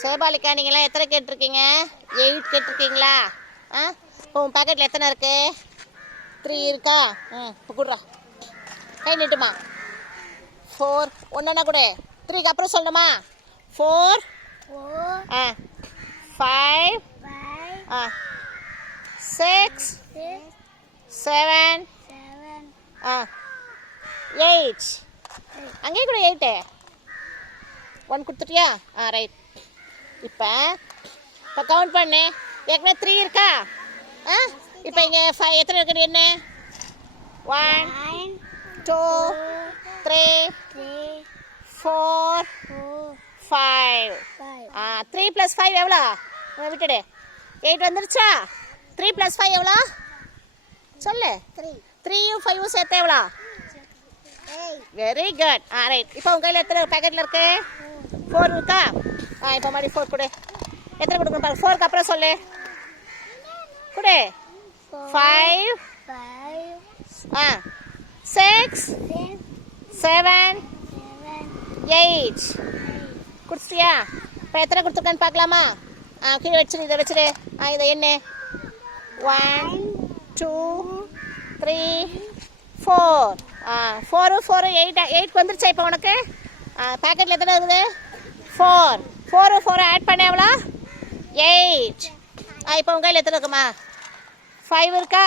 சேபாலிக்கா நீங்களாம் எத்தனை கேட்டிருக்கீங்க? எயிட் கேட்டிருக்கீங்களா? ஆ? உன் பேக்கெட்டில் எத்தனை இருக்கு? த்ரீ இருக்கா? ம் குடுறா. கை நீட்டுமா. ஃபோர் ஒன்றுனா கூட. த்ரீக்கு அப்புறம் சொல்லணுமா? ஃபோர் ஆ. ஃபைவ் ஆ. சிக்ஸ் செவன் ஆ. எயிட் அங்கேயே கூட எயிட்டு ஒன் கொடுத்துட்டியா? ஆ ரைட் இப்போ இப்போ கவுண்ட் பண்ணு. ஏற்கனவே த்ரீ இருக்கா? ஆ? இப்போ இங்கே ஃபைவ் எத்தனை இருக்குது என்ன? One two three four five ஆ த்ரீ ப்ளஸ் ஃபைவ் எவ்வளோ? விட்டுடு. எயிட் வந்துருச்சா? த்ரீ ப்ளஸ் ஃபைவ் எவ்வளோ? சொல்லு. Three, த்ரீயும் ஃபைவும் சேர்த்து எவ்வளோ? வெரி குட் ஆ ரைட் இப்போ உங்கள் கையில் எத்தனை பேக்கெட்டில் இருக்கு? ஃபோர் இருக்கா? ஆ இப்போ மாதிரி ஃபோர் கொடு. எத்தனை கொடுக்கணும் பாரு? ஃபோருக்கு அப்புறம் சொல்லு. கொடு. ஃபைவ் ஆ. சிக்ஸ் செவன் எயிட் குடிச்சியா? இப்போ எத்தனை கொடுத்துருக்கேன்னு பார்க்கலாமா? ஆ கீழே வச்சிரு இதை வச்சிரு. ஆ இதை என்ன one two three four four four eight eight வந்துருச்சா இப்போ உனக்கு? பேக்கெட்டில் எத்தனை இருக்குது? ஃபோர் ஃபோரு ஃபோரு ஆட் பண்ண எவ்வளோ? எயிட் ஆ இப்போ உங்கள் கையில் எத்தனை இருக்குமா? ஃபைவ் இருக்கா?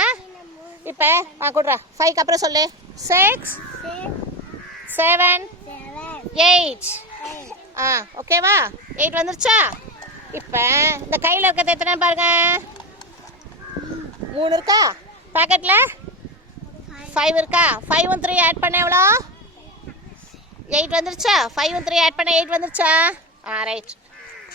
ஆ? இப்போ ஆ கொடுறா. ஃபைவ்க்கு அப்புறம் சொல்லு. சிக்ஸ் செவன் எயிட் ஆ ஓகேவா எயிட் வந்துருச்சா? இப்போ இந்த கையில் இருக்கிறது எத்தனை பாருங்க? மூணு இருக்கா? பாக்கெட்டில் ஃபைவ் இருக்கா? ஃபைவும் த்ரீ ஆட் பண்ண எவ்வளோ? எயிட் வந்துருச்சா? ஃபைவும் த்ரீ ஆட் பண்ண எயிட் வந்துருச்சா? ஆ ரைட்